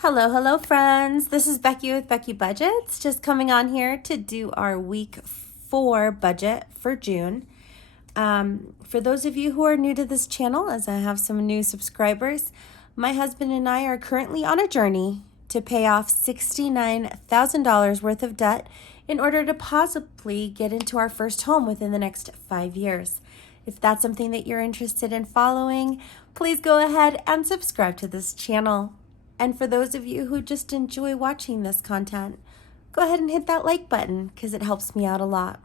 Hello, friends. This is Becky with Becky Budgets, just coming on here to do our week 4 budget for June. For those of you who are new to this channel, as I have some new subscribers, my husband and I are currently on a journey to pay off $69,000 worth of debt in order to possibly get into our first home within the next 5 years. If that's something that you're interested in following, please go ahead and subscribe to this channel. And for those of you who just enjoy watching this content, go ahead and hit that like button because it helps me out a lot.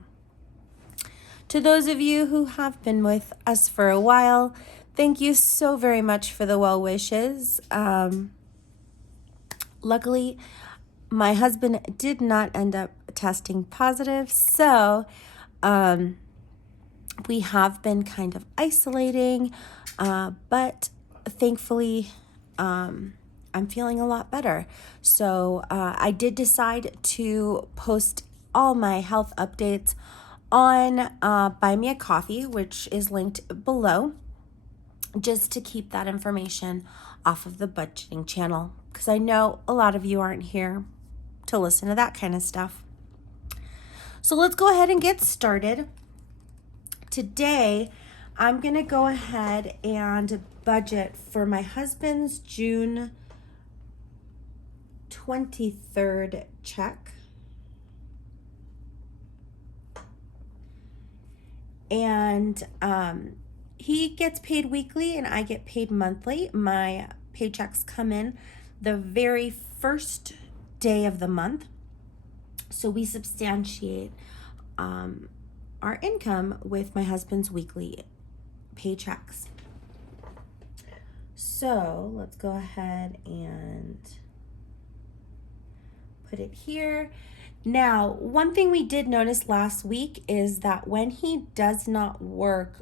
To those of you who have been with us for a while, thank you so very much for the well wishes. Luckily, my husband did not end up testing positive, so we have been kind of isolating, but thankfully, I'm feeling a lot better. So I did decide to post all my health updates on Buy Me a Coffee, which is linked below, just to keep that information off of the budgeting channel, because I know a lot of you aren't here to listen to that kind of stuff. So let's go ahead and get started. Today, I'm going to go ahead and budget for my husband's June 23rd check. And he gets paid weekly and I get paid monthly. My paychecks come in the very first day of the month. So we substantiate our income with my husband's weekly paychecks. So let's go ahead and put it here. Now, one thing we did notice last week is that when he does not work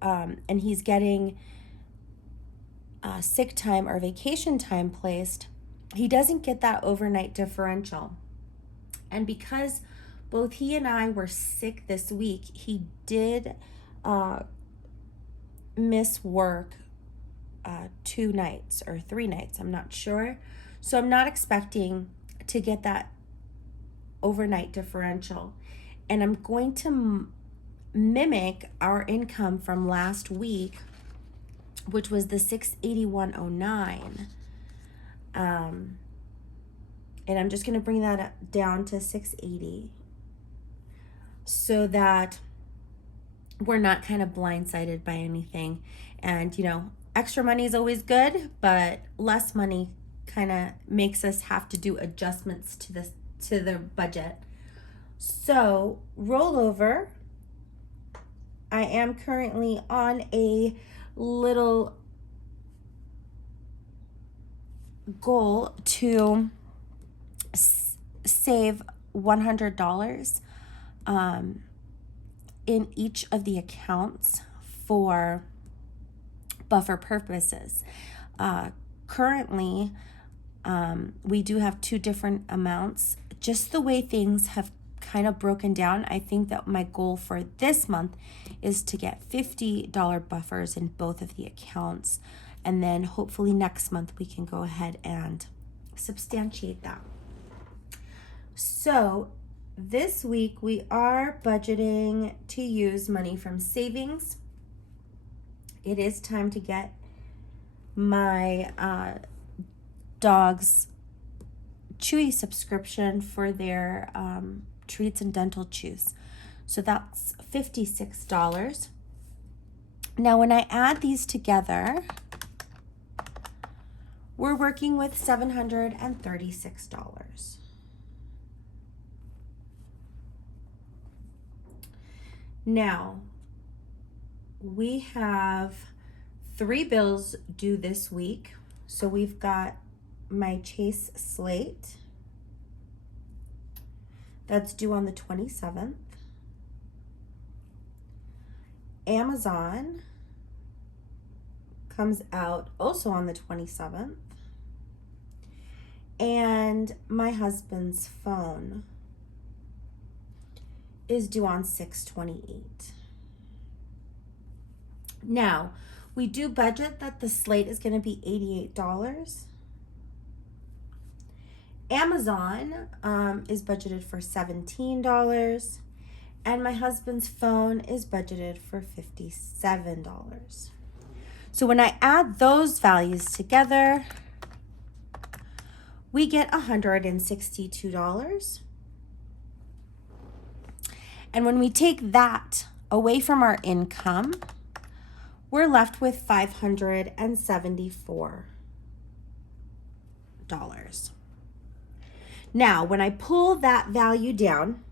and he's getting sick time or vacation time placed, he doesn't get that overnight differential. And because both he and I were sick this week, he did miss work 2 nights or 3 nights, I'm not sure. So I'm not expecting to get that overnight differential. And I'm going to mimic our income from last week, which was the $681.09. And I'm just going to bring that down to $680 so that we're not kind of blindsided by anything. And, extra money is always good, but less money kind of makes us have to do adjustments to the budget. So rollover, I am currently on a little goal to save $100 in each of the accounts for buffer purposes. Currently, we do have 2 different amounts. Just the way things have kind of broken down, I think that my goal for this month is to get $50 buffers in both of the accounts. And then hopefully next month we can go ahead and substantiate that. So this week we are budgeting to use money from savings. It is time to get my dog's Chewy subscription for their treats and dental chews. So that's $56. Now when I add these together, we're working with $736. Now, we have 3 bills due this week. So we've got my Chase slate that's due on the 27th. Amazon comes out also on the 27th. And my husband's phone is due on 6/28. Now, we do budget that the slate is going to be $88. Amazon is budgeted for $17, and my husband's phone is budgeted for $57. So when I add those values together, we get $162. And when we take that away from our income, we're left with $574. Now, when I pull that value down,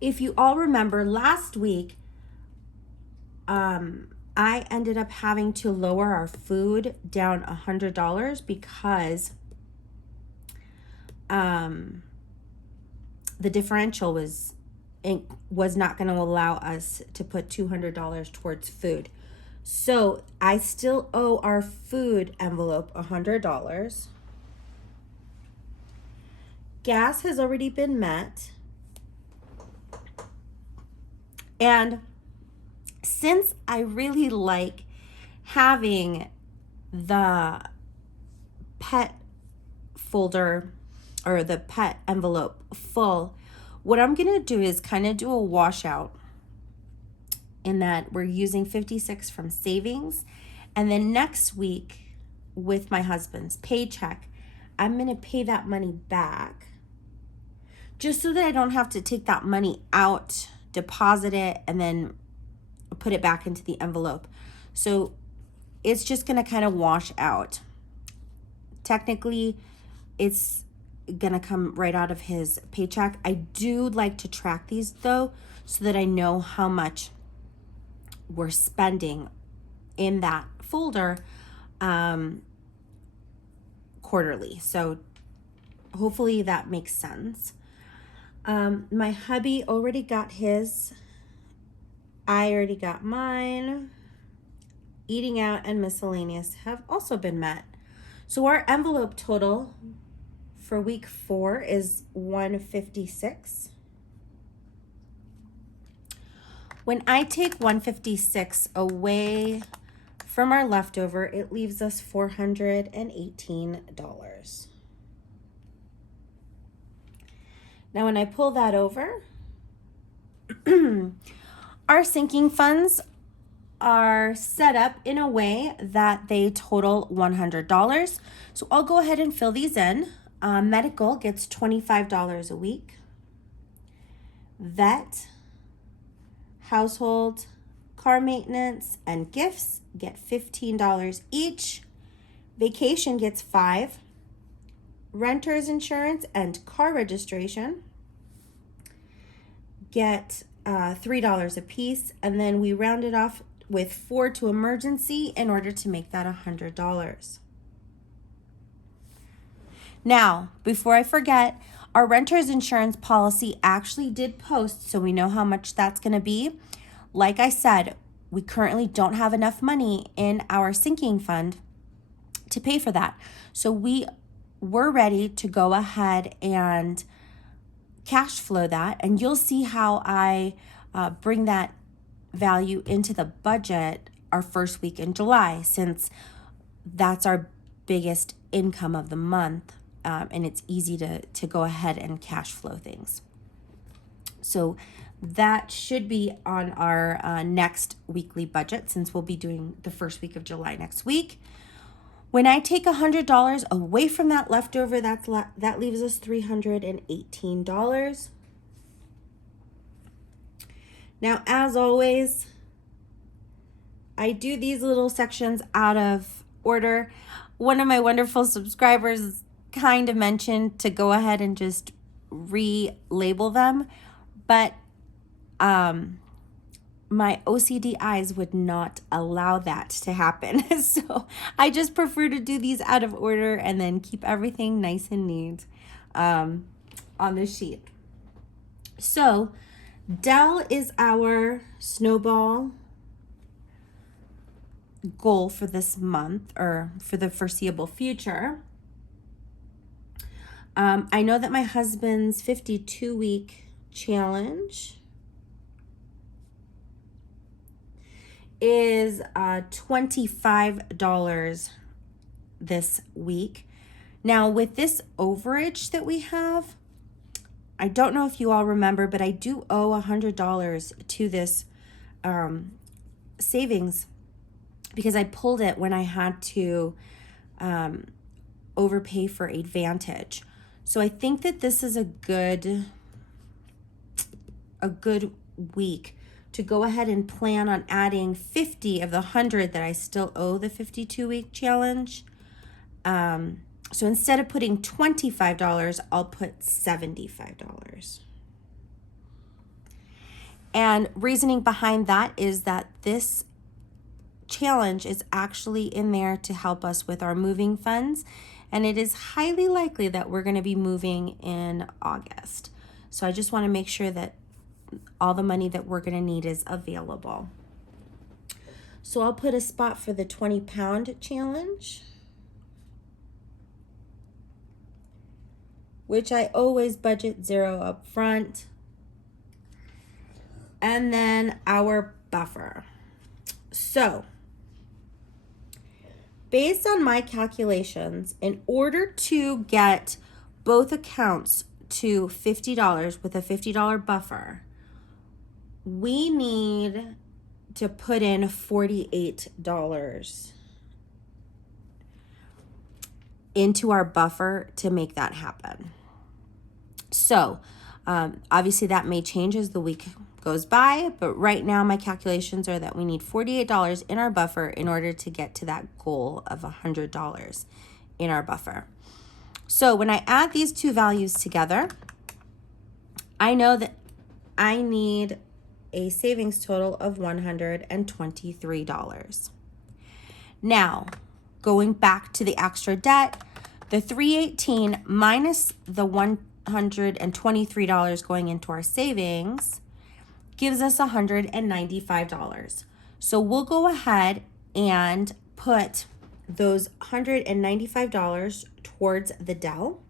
if you all remember last week, I ended up having to lower our food down $100 because the differential was not going to allow us to put $200 towards food. So I still owe our food envelope $100. Gas has already been met. And since I really like having the pet folder or the pet envelope full, what I'm going to do is kind of do a washout in that we're using 56 from savings. And then next week with my husband's paycheck, I'm going to pay that money back just so that I don't have to take that money out, deposit it, and then put it back into the envelope. So it's just going to kind of wash out. Technically, it's going to come right out of his paycheck. I do like to track these though, so that I know how much we're spending in that folder quarterly. So hopefully that makes sense. My hubby already got his. I already got mine. Eating out and miscellaneous have also been met. So our envelope total for week 4 is $156. When I take $156 away from our leftover, it leaves us $418. Now when I pull that over, our sinking funds are set up in a way that they total $100. So I'll go ahead and fill these in. Medical gets $25 a week. Vet, household, car maintenance, and gifts get $15 each. Vacation gets $5. Renter's insurance and car registration get $3 a piece, and then we round it off with 4 to emergency in order to make that $100. Now, before I forget, our renter's insurance policy actually did post, so we know how much that's going to be. Like I said, we currently don't have enough money in our sinking fund to pay for that. So we're ready to go ahead and cash flow that, and you'll see how I bring that value into the budget our first week in July, since that's our biggest income of the month, and it's easy to go ahead and cash flow things. So that should be on our next weekly budget, since we'll be doing the first week of July next week. When I take $100 away from that leftover, that leaves us $318. Now, as always, I do these little sections out of order. One of my wonderful subscribers kind of mentioned to go ahead and just relabel them, but my OCD eyes would not allow that to happen. So I just prefer to do these out of order and then keep everything nice and neat on the sheet. So Dell is our snowball goal for this month, or for the foreseeable future. I know that my husband's 52-week challenge is $25 this week. Now, with this overage that we have, I don't know if you all remember, but I do owe $100 to this savings because I pulled it when I had to overpay for Advantage. So I think that this is a good week to go ahead and plan on adding 50 of the 100 that I still owe the 52-week challenge. So instead of putting $25, I'll put $75. And reasoning behind that is that this challenge is actually in there to help us with our moving funds. And it is highly likely that we're going to be moving in August. So I just want to make sure that all the money that we're going to need is available. So I'll put a spot for the 20-pound challenge, which I always budget 0 up front. And then our buffer. So, based on my calculations, in order to get both accounts to $50 with a $50 buffer, we need to put in $48 into our buffer to make that happen. So obviously that may change as the week goes by, but right now my calculations are that we need $48 in our buffer in order to get to that goal of $100 in our buffer. So when I add these two values together, I know that I need a savings total of $123. Now, going back to the extra debt, the $318 minus the $123 going into our savings gives us $195. So we'll go ahead and put those $195 towards the Dell.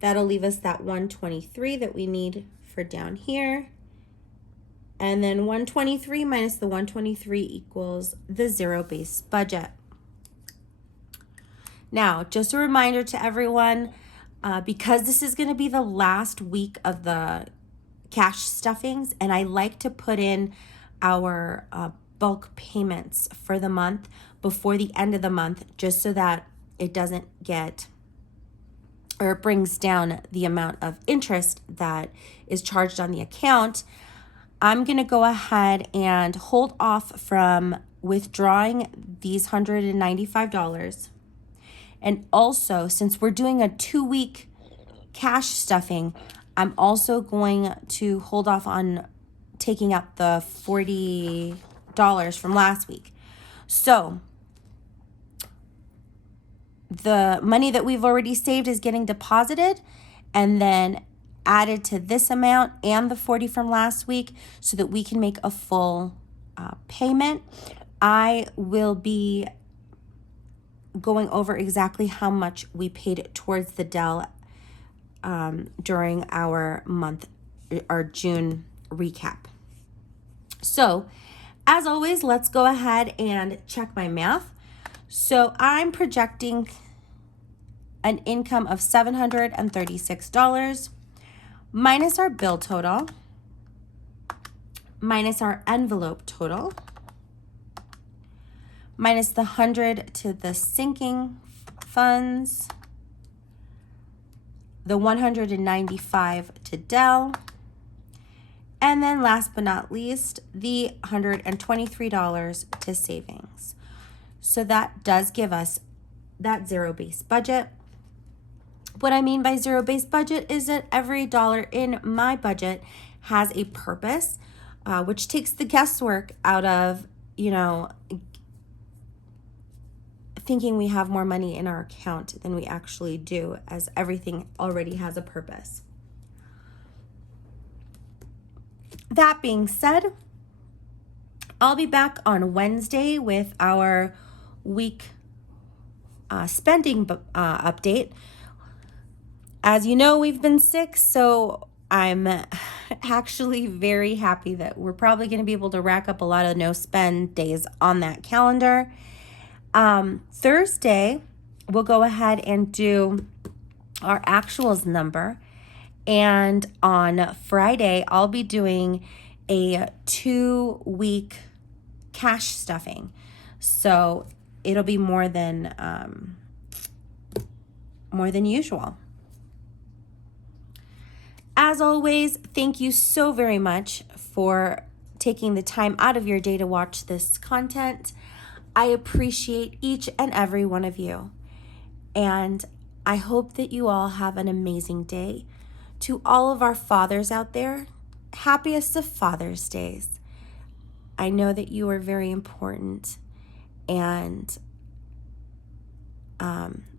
That'll leave us that $123 that we need for down here. And then $123 minus the $123 equals the zero-based budget. Now, just a reminder to everyone, because this is going to be the last week of the cash stuffings, and I like to put in our bulk payments for the month before the end of the month, just so that it doesn't get, or it brings down the amount of interest that is charged on the account. I'm going to go ahead and hold off from withdrawing these $195. And also, since we're doing a 2-week cash stuffing, I'm also going to hold off on taking out the $40 from last week. So the money that we've already saved is getting deposited and then added to this amount and the 40 from last week so that we can make a full payment. I will be going over exactly how much we paid towards the Dell during our June recap. So as always, let's go ahead and check my math. So I'm projecting an income of $736 minus our bill total, minus our envelope total, minus the 100 to the sinking funds, the 195 to Dell, and then last but not least, the $123 to savings. So that does give us that zero-based budget. What I mean by zero-based budget is that every dollar in my budget has a purpose, which takes the guesswork out of, thinking we have more money in our account than we actually do, as everything already has a purpose. That being said, I'll be back on Wednesday with our week spending update. As you know, we've been sick, so I'm actually very happy that we're probably going to be able to rack up a lot of no spend days on that calendar. Thursday, we'll go ahead and do our actuals number. And on Friday, I'll be doing a 2-week cash stuffing. So it'll be more than usual. As always, thank you so very much for taking the time out of your day to watch this content. I appreciate each and every one of you. And I hope that you all have an amazing day. To all of our fathers out there, happiest of Father's Days. I know that you are very important and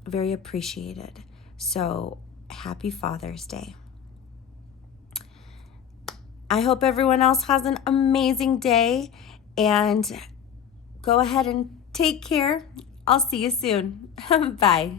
very appreciated. So happy Father's Day. I hope everyone else has an amazing day, and go ahead and take care. I'll see you soon. Bye.